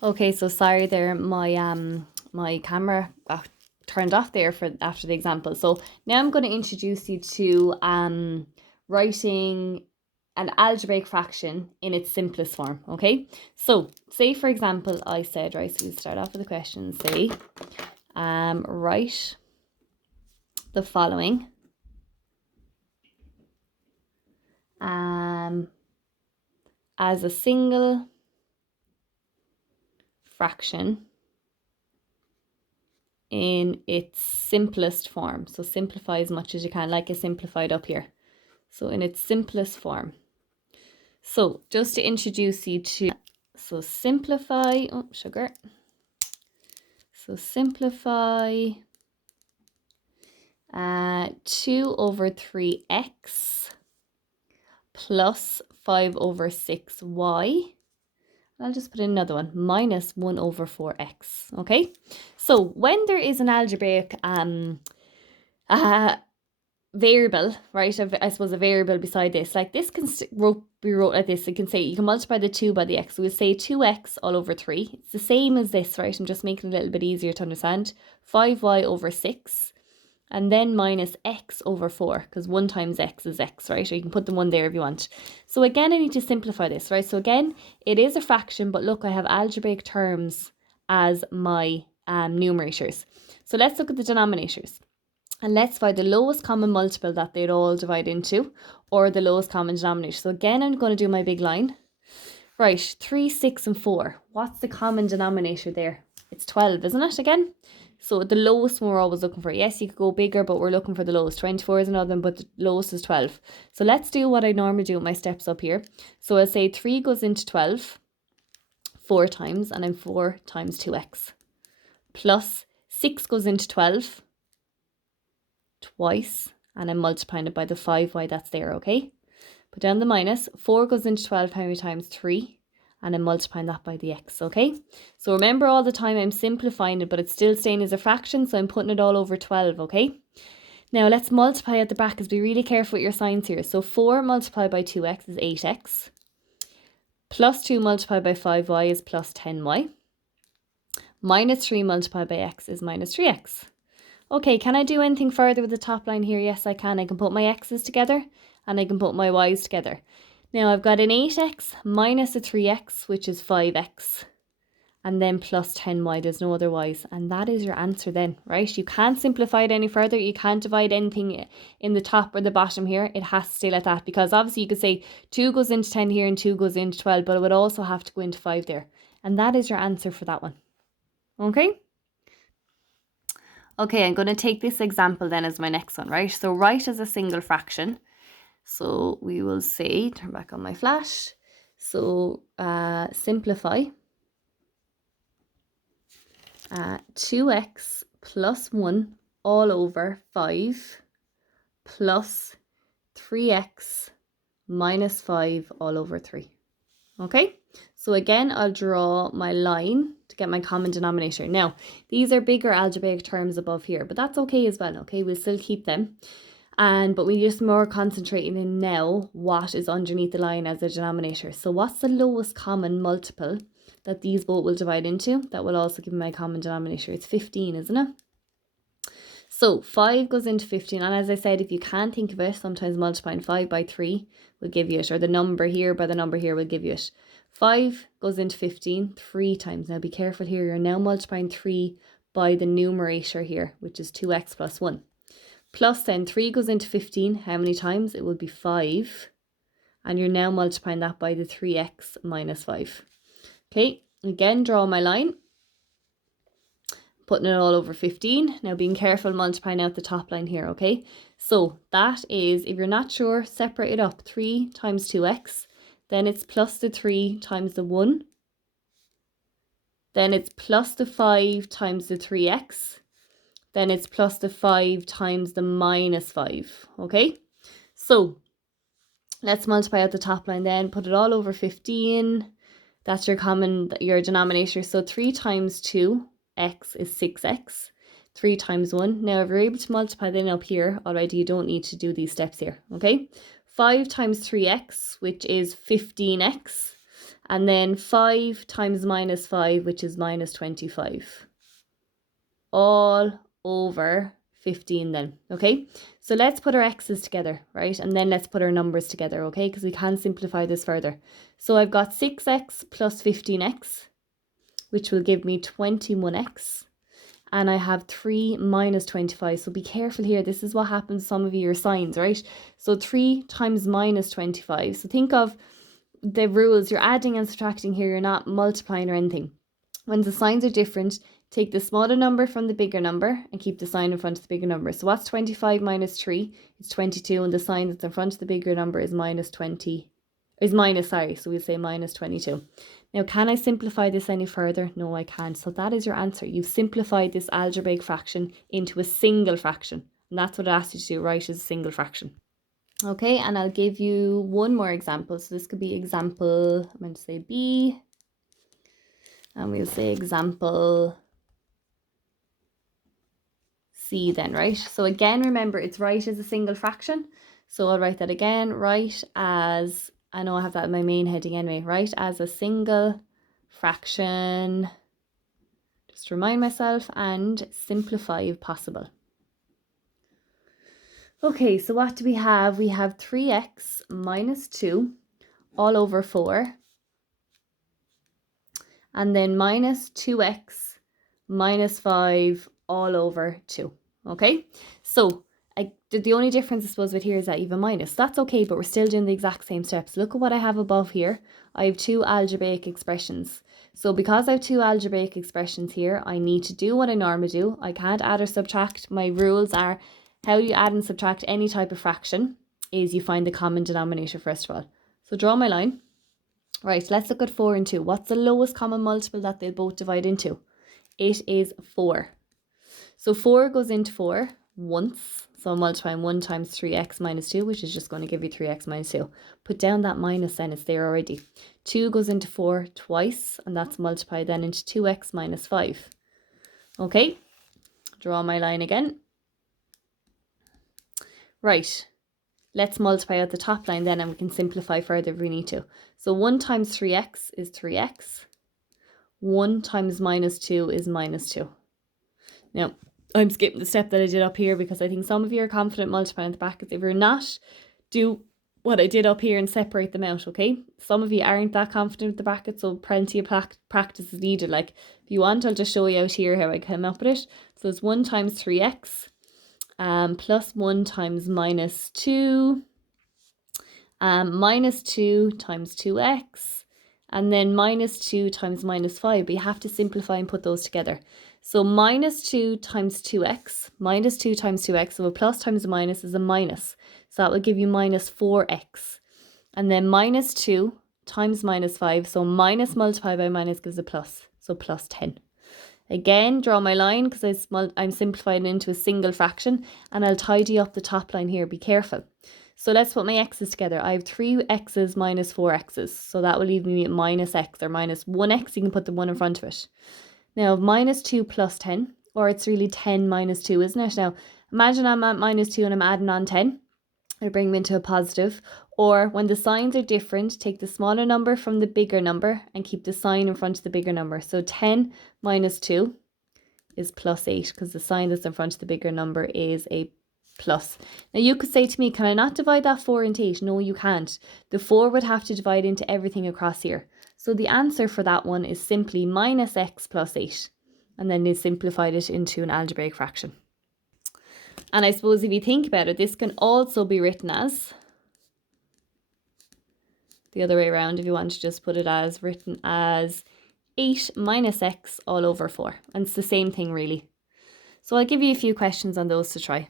Okay, so sorry there, my camera got turned off there for after the example. So now I'm going to introduce you to writing an algebraic fraction in its simplest form. Okay, so say for example I said, right, so we start off with the question, say write the following as a single fraction in its simplest form. So simplify as much as you can, like I simplified up here. So in its simplest form. So just to introduce you to, so simplify, oh, sugar. So simplify 2 over 3x plus 5 over 6y. I'll just put in another one, minus 1 over 4x, okay? So when there is an algebraic variable, right? I suppose a variable beside this, like this can be wrote like this. You can say, you can multiply the 2 by the x. So we'll say 2x all over 3. It's the same as this, right? I'm just making it a little bit easier to understand. 5y over 6. And then minus x over 4, because 1 times x is x, right? Or you can put the 1 there if you want. So again, I need to simplify this, right? So again, it is a fraction, but look, I have algebraic terms as my numerators. So let's look at the denominators. And let's find the lowest common multiple that they'd all divide into, or the lowest common denominator. So again, I'm going to do my big line. Right, 3, 6, and 4. What's the common denominator there? It's 12, isn't it, again? So the lowest one we're always looking for. Yes, you could go bigger, but we're looking for the lowest. 24 is another one, but the lowest is 12. So let's do what I normally do with my steps up here. So I'll say 3 goes into 12 4 times, and then 4 times 2x. Plus 6 goes into 12 twice, and then multiplying it by the 5y that's there, okay? Put down the minus. 4 goes into 12 how many times? 3. And then multiplying that by the x, okay? So remember, all the time I'm simplifying it, but it's still staying as a fraction, so I'm putting it all over 12, okay? Now let's multiply at the brackets. Be really careful with your signs here. So 4 multiplied by 2x is 8x. Plus 2 multiplied by 5y is plus 10y. Minus 3 multiplied by x is minus 3x. Okay, can I do anything further with the top line here? Yes, I can. I can put my x's together and I can put my y's together. Now I've got an 8x minus a 3x, which is 5x, and then plus 10y, there's no other y's, and that is your answer then, right? You can't simplify it any further. You can't divide anything in the top or the bottom here. It has to stay like that, because obviously you could say 2 goes into 10 here and 2 goes into 12, but it would also have to go into 5 there. And that is your answer for that one. Okay? Okay, I'm going to take this example then as my next one, right? So write as a single fraction. So we will say, turn back on my flash. So simplify 2x plus 1 all over 5 plus 3x minus 5 all over 3. Okay, so again, I'll draw my line to get my common denominator. Now, these are bigger algebraic terms above here, but that's okay as well, okay? We'll still keep them. But we're just more concentrating in now what is underneath the line as a denominator. So what's the lowest common multiple that these both will divide into? That will also give me my common denominator. It's 15, isn't it? So 5 goes into 15. And as I said, if you can't think of it, sometimes multiplying 5 by 3 will give you it. Or the number here by the number here will give you it. 5 goes into 15 3 times. Now be careful here. You're now multiplying 3 by the numerator here, which is 2x plus 1. Plus then 3 goes into 15. How many times? It will be 5. And you're now multiplying that by the 3x minus 5. Okay, again, draw my line. Putting it all over 15. Now being careful multiplying out the top line here, okay? So that is, if you're not sure, separate it up. 3 times 2x. Then it's plus the 3 times the 1. Then it's plus the 5 times the 3x. Then it's plus the 5 times the minus 5, okay? So let's multiply out the top line then, put it all over 15. That's your denominator. So 3 times 2x is 6x. 3 times 1. Now if you're able to multiply then up here already, you don't need to do these steps here, okay? 5 times 3x, which is 15x. And then 5 times minus 5, which is minus 25. All over 15 then, okay? So let's put our x's together, right? And then let's put our numbers together, okay? Because we can simplify this further. So I've got 6x plus 15x, which will give me 21x. And I have 3 minus 25. So be careful here. This is what happens to some of your signs, right? So 3 times minus 25. So think of the rules. You're adding and subtracting here. You're not multiplying or anything. When the signs are different, take the smaller number from the bigger number and keep the sign in front of the bigger number. So what's 25 minus 3? It's 22. And the sign that's in front of the bigger number is minus, so we'll say minus 22. Now, can I simplify this any further? No, I can't. So that is your answer. You've simplified this algebraic fraction into a single fraction. And that's what it asks you to do, right, is a single fraction. Okay, and I'll give you one more example. So this could be example, I'm going to say B. And we'll say example C then, right? So again, remember, it's right as a single fraction. So I'll write that again, right as... I know I have that in my main heading anyway, right? As a single fraction, just remind myself, and simplify if possible. Okay, so what do we have? We have 3x minus 2 all over 4. And then minus 2x minus 5 all over 2. Okay, so the only difference, I suppose, with here is that you have a minus. That's okay, but we're still doing the exact same steps. Look at what I have above here. I have 2 algebraic expressions. So because I have 2 algebraic expressions here, I need to do what I normally do. I can't add or subtract. My rules are how you add and subtract any type of fraction is you find the common denominator first of all. So draw my line. Right, let's look at 4 and 2. What's the lowest common multiple that they both divide into? It is 4. So 4 goes into 4 once. So I'm multiplying 1 times 3x minus 2, which is just going to give you 3x minus 2. Put down that minus then, it's there already. 2 goes into 4 twice, and that's multiplied then into 2x minus 5. Okay, draw my line again. Right, let's multiply out the top line then, and we can simplify further if we need to. So 1 times 3x is 3x. 1 times minus 2 is minus 2. Now, I'm skipping the step that I did up here because I think some of you are confident multiplying the brackets. If you're not, do what I did up here and separate them out, okay? Some of you aren't that confident with the brackets, so plenty of practice is needed. Like, if you want, I'll just show you out here how I came up with it. So it's 1 times 3x plus 1 times minus 2, minus 2 times 2x, and then minus 2 times minus 5. But you have to simplify and put those together. So minus 2 times 2x, minus 2 times 2x, so a plus times a minus is a minus. So that will give you minus 4x. And then minus 2 times minus 5, so minus multiplied by minus gives a plus, so plus 10. Again, draw my line because I'm simplifying into a single fraction, and I'll tidy up the top line here, be careful. So let's put my x's together. I have 3 x's minus 4 x's, so that will leave me at minus x or minus 1x, you can put the 1 in front of it. Now, minus 2 plus 10, or it's really 10 minus 2, isn't it? Now, imagine I'm at minus 2 and I'm adding on 10. I bring them into a positive. Or when the signs are different, take the smaller number from the bigger number and keep the sign in front of the bigger number. So 10 minus 2 is plus 8 because the sign that's in front of the bigger number is a plus. Now, you could say to me, can I not divide that 4 into 8? No, you can't. The 4 would have to divide into everything across here. So the answer for that one is simply minus x plus 8. And then they simplified it into an algebraic fraction. And I suppose if you think about it, this can also be written as the other way around. If you want to just put it as written as 8 minus x all over 4. And it's the same thing really. So I'll give you a few questions on those to try.